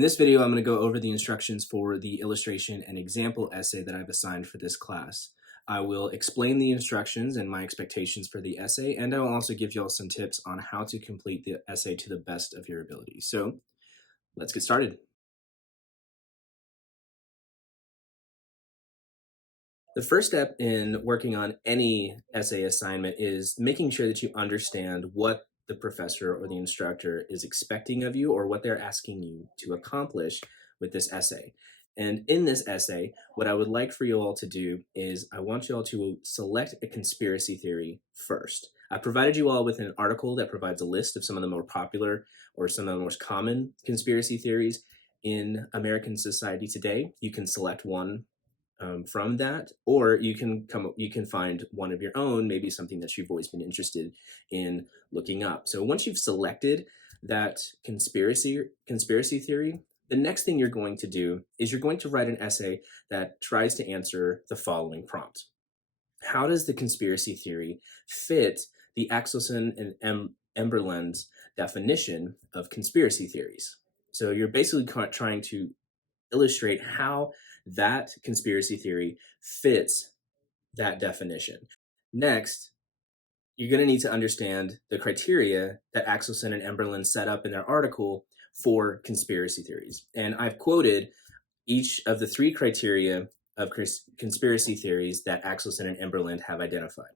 In this video, I'm going to go over the instructions for the illustration and example essay that I've assigned for this class. I will explain the instructions and my expectations for the essay, and I will also give you all some tips on how to complete the essay to the best of your ability. So let's get started. The first step in working on any essay assignment is making sure that you understand what the professor or the instructor is expecting of you or what they're asking you to accomplish with this essay. And in this essay, what I would like for you all to do is I want you all to select a conspiracy theory first. I provided you all with an article that provides a list of some of the more popular or some of the most common conspiracy theories in American society today. You can select one from that, or you can find one of your own, maybe something that you've always been interested in looking up. So once you've selected that conspiracy theory, the next thing you're going to do is you're going to write an essay that tries to answer the following prompt. How does the conspiracy theory fit the Axelson and Emberland's definition of conspiracy theories? So you're basically trying to illustrate how that conspiracy theory fits that definition. Next, you're going to need to understand the criteria that Axelson and Emberland set up in their article for conspiracy theories. And I've quoted each of the three criteria of conspiracy theories that Axelson and Emberland have identified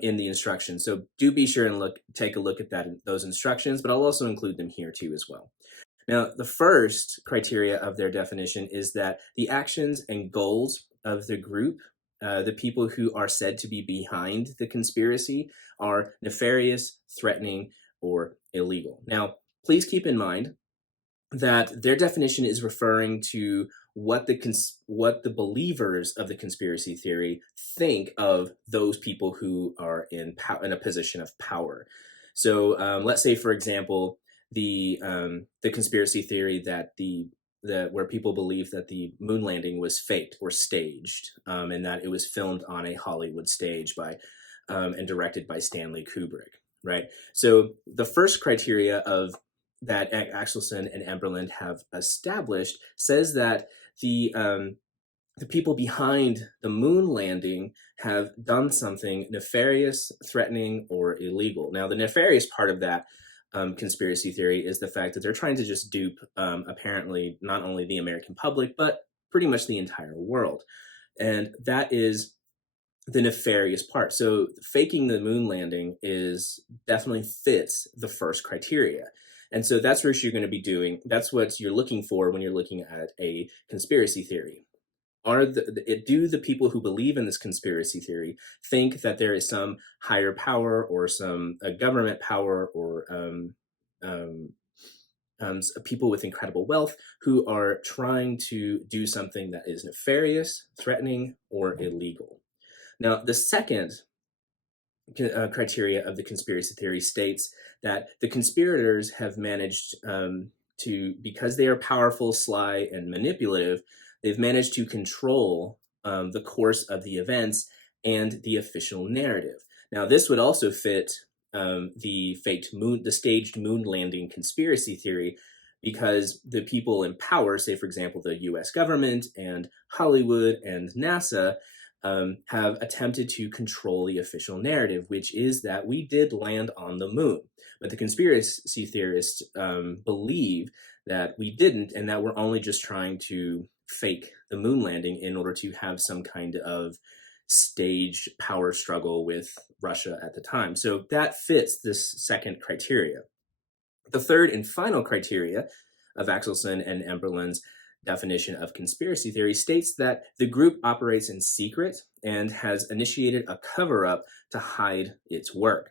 in the instructions. So do be sure and take a look at those instructions, but I'll also include them here too as well. Now, the first criteria of their definition is that the actions and goals of the group, the people who are said to be behind the conspiracy, are nefarious, threatening, or illegal. Now, please keep in mind that their definition is referring to what the believers of the conspiracy theory think of those people who are in a position of power. So let's say, for example, the conspiracy theory that where people believe that the moon landing was faked or staged, and that it was filmed on a Hollywood stage by and directed by Stanley Kubrick, right? So the first criteria of that Axelson and Emberland have established says that the people behind the moon landing have done something nefarious, threatening, or illegal. Now, the nefarious part of that conspiracy theory is the fact that they're trying to just dupe apparently not only the American public, but pretty much the entire world. And that is the nefarious part. So faking the moon landing definitely fits the first criteria. And so that's what you're going to be doing. That's what you're looking for when you're looking at a conspiracy theory. Do the people who believe in this conspiracy theory think that there is some higher power or some government power or people with incredible wealth who are trying to do something that is nefarious, threatening, or illegal? Now, the second criteria of the conspiracy theory states that the conspirators have managed because they are powerful, sly, and manipulative, they've managed to control the course of the events and the official narrative. Now, this would also fit the staged moon landing conspiracy theory, because the people in power, say, for example, the US government and Hollywood and NASA, have attempted to control the official narrative, which is that we did land on the moon. But the conspiracy theorists believe that we didn't, and that we're only just trying to fake the moon landing in order to have some kind of staged power struggle with Russia at the time. So that fits this second criteria. The third and final criteria of Axelson and Emberland's definition of conspiracy theory states that the group operates in secret and has initiated a cover-up to hide its work.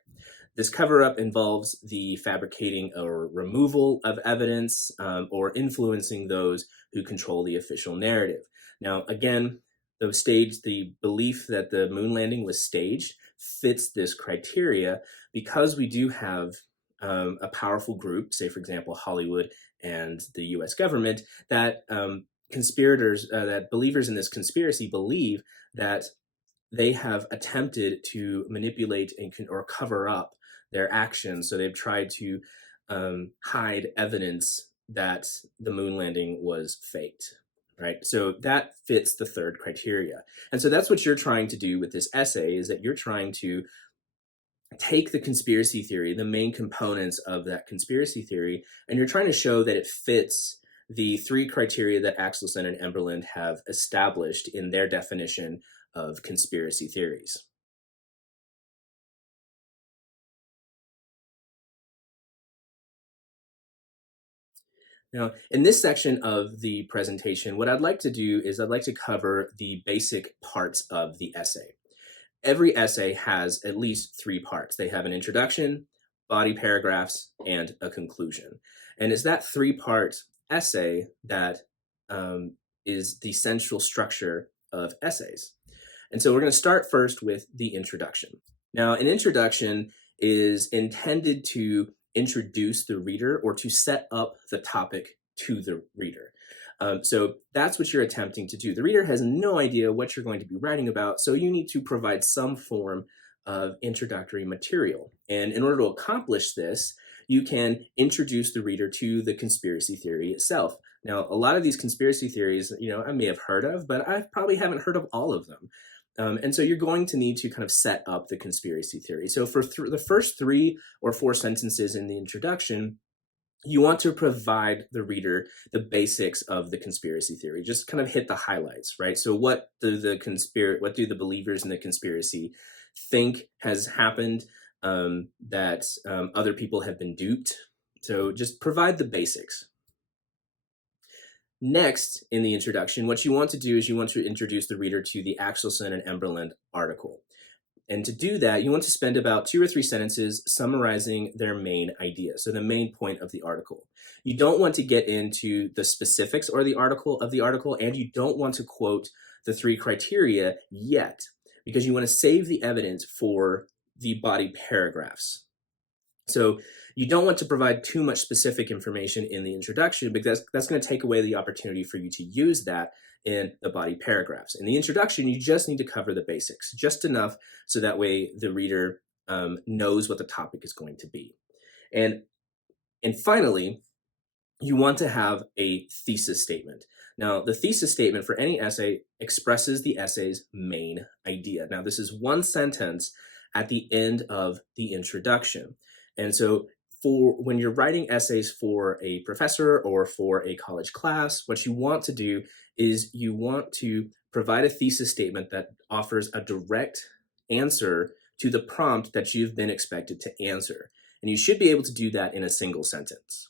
This cover-up involves the fabricating or removal of evidence or influencing those who control the official narrative. Now, again, the belief that the moon landing was staged fits this criteria because we do have a powerful group, say, for example, Hollywood and the US government, that that believers in this conspiracy believe that they have attempted to manipulate or cover up their actions. So they've tried to hide evidence that the moon landing was faked, right? So that fits the third criteria. And so that's what you're trying to do with this essay, is that you're trying to take the conspiracy theory, the main components of that conspiracy theory, and you're trying to show that it fits the three criteria that Axelson and Emberland have established in their definition of conspiracy theories. Now, in this section of the presentation, what I'd like to do is I'd like to cover the basic parts of the essay. Every essay has at least three parts. They have an introduction, body paragraphs, and a conclusion. And it's that three-part essay that is the central structure of essays. And so we're going to start first with the introduction. Now, an introduction is intended to introduce the reader or to set up the topic to the reader. So that's what you're attempting to do. The reader has no idea what you're going to be writing about, so you need to provide some form of introductory material. And in order to accomplish this, you can introduce the reader to the conspiracy theory itself. Now, a lot of these conspiracy theories, I may have heard of, but I probably haven't heard of all of them. And so you're going to need to kind of set up the conspiracy theory. So for the first 3 or 4 sentences in the introduction, you want to provide the reader the basics of the conspiracy theory. Just kind of hit the highlights, right? So what do the believers in the conspiracy think has happened, that other people have been duped? So just provide the basics. Next, in the introduction, what you want to do is you want to introduce the reader to the Axelson and Emberland article. And to do that, you want to spend about 2 or 3 sentences summarizing their main idea, so the main point of the article. You don't want to get into the specifics of the article, and you don't want to quote the 3 criteria yet, because you want to save the evidence for the body paragraphs. So you don't want to provide too much specific information in the introduction, because that's going to take away the opportunity for you to use that in the body paragraphs. In the introduction, you just need to cover the basics, just enough so that way the reader knows what the topic is going to be. And finally, you want to have a thesis statement. Now, the thesis statement for any essay expresses the essay's main idea. Now, this is one sentence at the end of the introduction. And so when you're writing essays for a professor or for a college class, what you want to do is you want to provide a thesis statement that offers a direct answer to the prompt that you've been expected to answer. And you should be able to do that in a single sentence.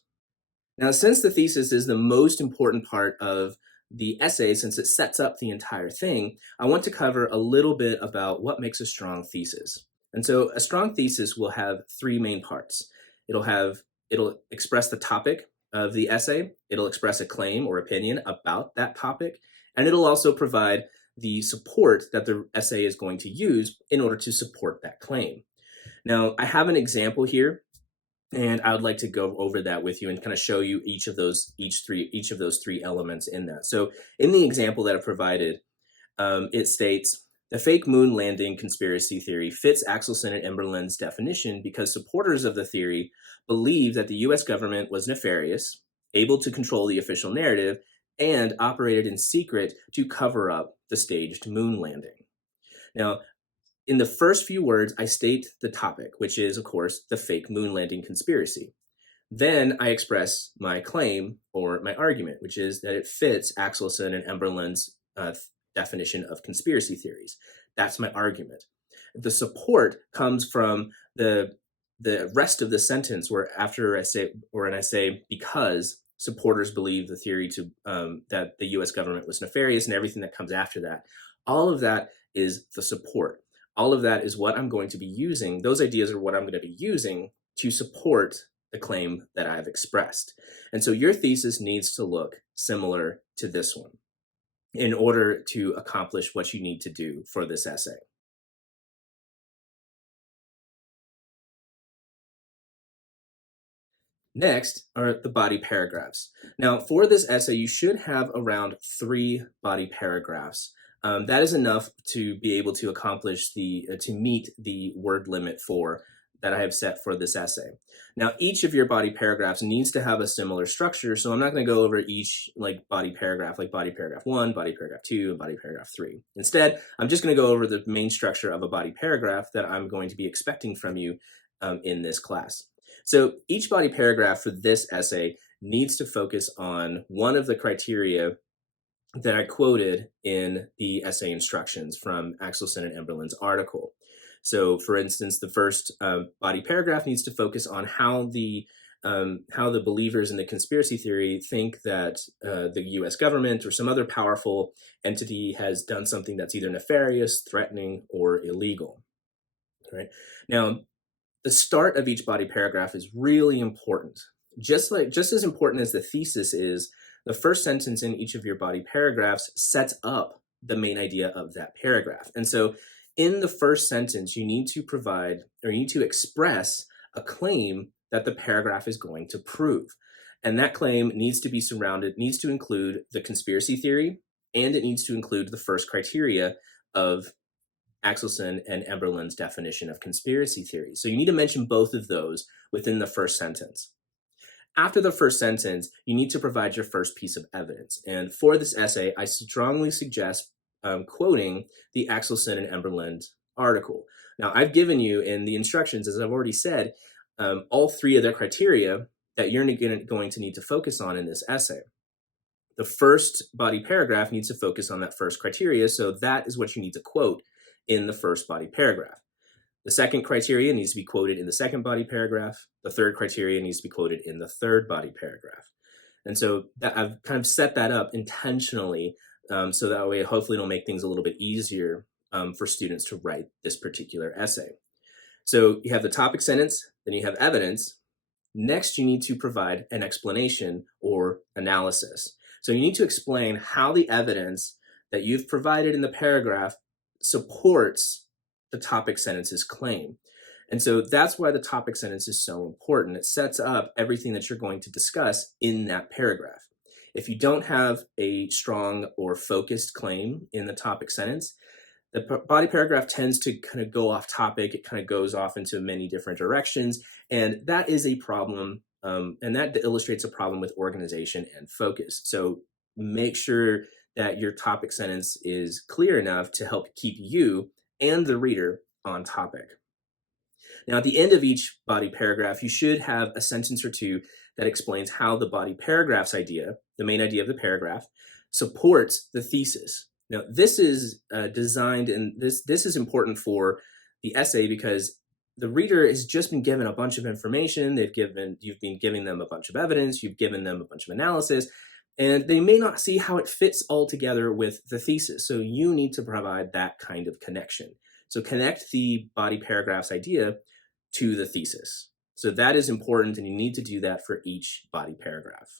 Now, since the thesis is the most important part of the essay, since it sets up the entire thing, I want to cover a little bit about what makes a strong thesis. And so a strong thesis will have 3 main parts. It'll express the topic of the essay, it'll express a claim or opinion about that topic, and it'll also provide the support that the essay is going to use in order to support that claim. Now, I have an example here, and I would like to go over that with you and kind of show you each of those 3 elements in that. So in the example that I provided, it states, the fake moon landing conspiracy theory fits Axelson and Emberland's definition because supporters of the theory believe that the US government was nefarious, able to control the official narrative, and operated in secret to cover up the staged moon landing. Now, in the first few words, I state the topic, which is, of course, the fake moon landing conspiracy. Then I express my claim or my argument, which is that it fits Axelson and Emberland's definition of conspiracy theories. That's my argument. The support comes from the rest of the sentence, where after I say because supporters believe the theory that the U.S. government was nefarious, and everything that comes after that. All of that is the support. All of that is what I'm going to be using. Those ideas are what I'm going to be using to support the claim that I've expressed. And so your thesis needs to look similar to this one in order to accomplish what you need to do for this essay. Next are the body paragraphs. Now, for this essay, you should have around 3 body paragraphs. That is enough to be able to accomplish to meet the word limit for that I have set for this essay. Now, each of your body paragraphs needs to have a similar structure, so I'm not going to go over each body paragraph, like body paragraph 1, body paragraph 2, and body paragraph 3. Instead, I'm just going to go over the main structure of a body paragraph that I'm going to be expecting from you in this class. So each body paragraph for this essay needs to focus on one of the criteria that I quoted in the essay instructions from Axelson and Emberlin's article. So, for instance, the first body paragraph needs to focus on how the believers in the conspiracy theory think that the U.S. government or some other powerful entity has done something that's either nefarious, threatening, or illegal. Right now, the start of each body paragraph is really important. Just as important as the thesis is, the first sentence in each of your body paragraphs sets up the main idea of that paragraph. And so in the first sentence, you need to provide, or you need to express a claim that the paragraph is going to prove. And that claim needs to include the conspiracy theory, and it needs to include the first criteria of Axelson and Emberlin's definition of conspiracy theory. So you need to mention both of those within the first sentence. After the first sentence, you need to provide your first piece of evidence. And for this essay, I strongly suggest quoting the Axelson and Emberlin article. Now, I've given you in the instructions, as I've already said, all three of the criteria that you're going to need to focus on in this essay. The first body paragraph needs to focus on that first criteria, so that is what you need to quote in the first body paragraph. The second criteria needs to be quoted in the second body paragraph. The third criteria needs to be quoted in the third body paragraph. And so I've kind of set that up intentionally so that way hopefully it'll make things a little bit easier for students to write this particular essay. So you have the topic sentence, then you have evidence. Next, you need to provide an explanation or analysis. So you need to explain how the evidence that you've provided in the paragraph supports the topic sentence's claim. And so that's why the topic sentence is so important. It sets up everything that you're going to discuss in that paragraph. If you don't have a strong or focused claim in the topic sentence, the body paragraph tends to kind of go off topic. It kind of goes off into many different directions. And that is a problem. And that illustrates a problem with organization and focus. So make sure that your topic sentence is clear enough to help keep you and the reader on topic. Now, at the end of each body paragraph, you should have a sentence or two that explains how the body paragraph's idea, the main idea of the paragraph, supports the thesis. Now, this is designed, and this is important for the essay because the reader has just been given a bunch of information. You've been giving them a bunch of evidence, you've given them a bunch of analysis, and they may not see how it fits all together with the thesis. So you need to provide that kind of connection. So connect the body paragraph's idea to the thesis. So that is important, and you need to do that for each body paragraph.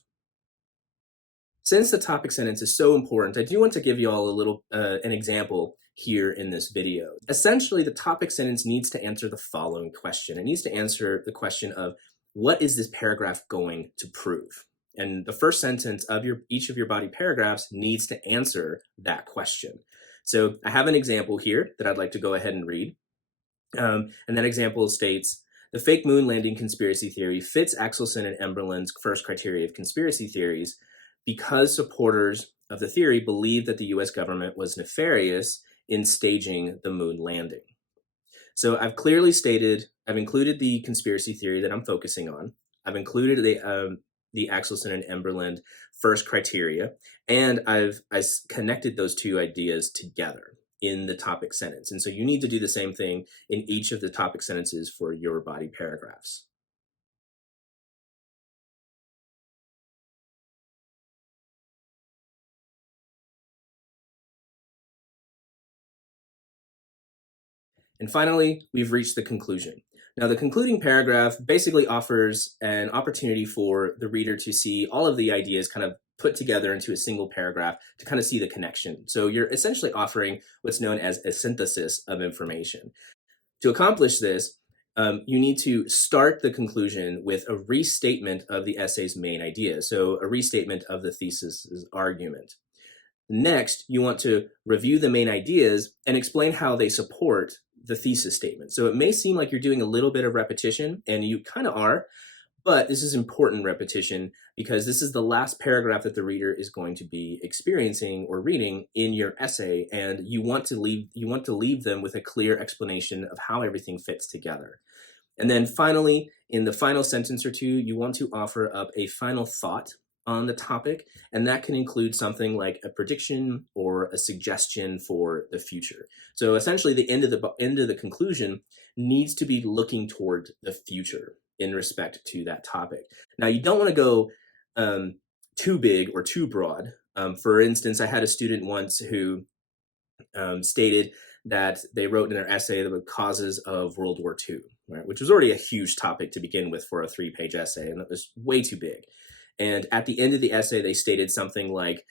Since the topic sentence is so important, I do want to give you all a little an example here in this video. Essentially, the topic sentence needs to answer the following question. It needs to answer the question of, what is this paragraph going to prove? And the first sentence of each of your body paragraphs needs to answer that question. So I have an example here that I'd like to go ahead and read. And that example states, the fake moon landing conspiracy theory fits Axelson and Emberlin's first criteria of conspiracy theories because supporters of the theory believe that the US government was nefarious in staging the moon landing. So I've clearly stated, I've included the conspiracy theory that I'm focusing on. I've included the Axelson and Emberlin first criteria, and I connected those two ideas together in the topic sentence. And so you need to do the same thing in each of the topic sentences for your body paragraphs. And finally, we've reached the conclusion. Now, the concluding paragraph basically offers an opportunity for the reader to see all of the ideas kind of put together into a single paragraph to kind of see the connection. So you're essentially offering what's known as a synthesis of information. To accomplish this, you need to start the conclusion with a restatement of the essay's main idea, so a restatement of the thesis's argument. Next, you want to review the main ideas and explain how they support the thesis statement. So it may seem like you're doing a little bit of repetition, and you kind of are, but this is important repetition because this is the last paragraph that the reader is going to be experiencing or reading in your essay, and you want to leave them with a clear explanation of how everything fits together. And then finally, in the final sentence or two, you want to offer up a final thought on the topic, and that can include something like a prediction or a suggestion for the future. So essentially, the end of the conclusion needs to be looking toward the future in respect to that topic. Now, you don't want to go too big or too broad. For instance, I had a student once who stated that they wrote in their essay the causes of World War II, right, which was already a huge topic to begin with for a 3-page essay, and it was way too big. And at the end of the essay, they stated something like,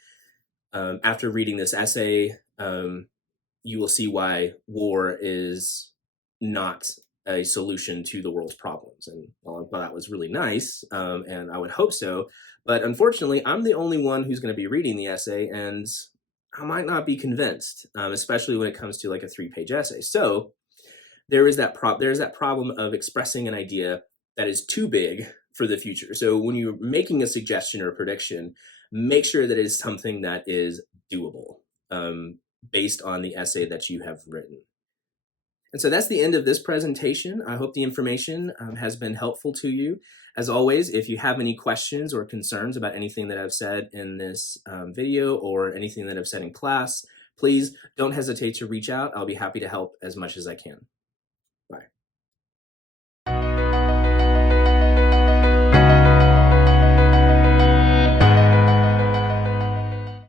after reading this essay, you will see why war is not a solution to the world's problems. And well, that was really nice, and I would hope so. But unfortunately, I'm the only one who's going to be reading the essay, and I might not be convinced, especially when it comes to like a 3-page essay. So there is that problem of expressing an idea that is too big for the future. So when you're making a suggestion or a prediction, make sure that it is something that is doable, based on the essay that you have written. And so that's the end of this presentation. I hope the information has been helpful to you. As always, if you have any questions or concerns about anything that I've said in this video or anything that I've said in class, please don't hesitate to reach out. I'll be happy to help as much as I can.